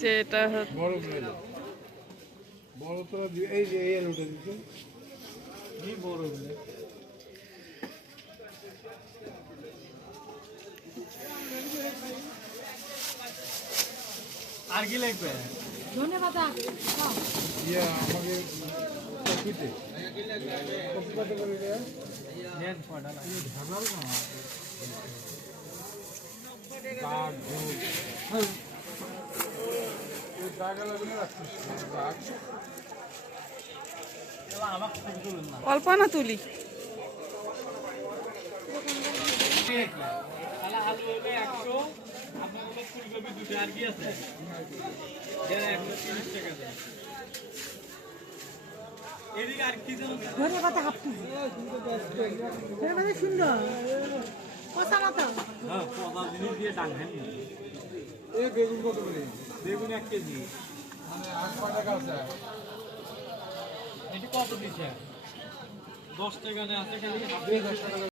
যেটা বড় মিলে বড় তো এই যে এই রোডে দিতে কি বড় মিলে আর কি লাগবে ধন্যবাদ ইয়া আমাকে কপিতে কপিতে করে দেয়া নেন পড়া না এই ঝামেলা না বাঘ ভূত এই জায়গা লাগলে রাখছিস বাঘ এলা আমাকে ফোন করুন না অল্প না তুলি তাহলে আলু হবে 100 আপনার হলো ফুলকপি দুটো আর কি আছে এর 130 টাকা দেন এদিকে আর কি দেন ধন্যবাদ হাফ কেজি ধন্যবাদ সুন্দর কষা মতো হ্যাঁ পচা জিনিস দিয়ে টানবেন এই বেগুন কত করে বেগুন 1 কেজি মানে 8 টাকা আছে এটি কত দিছে 10 টাকা আছে খালি 10 টাকা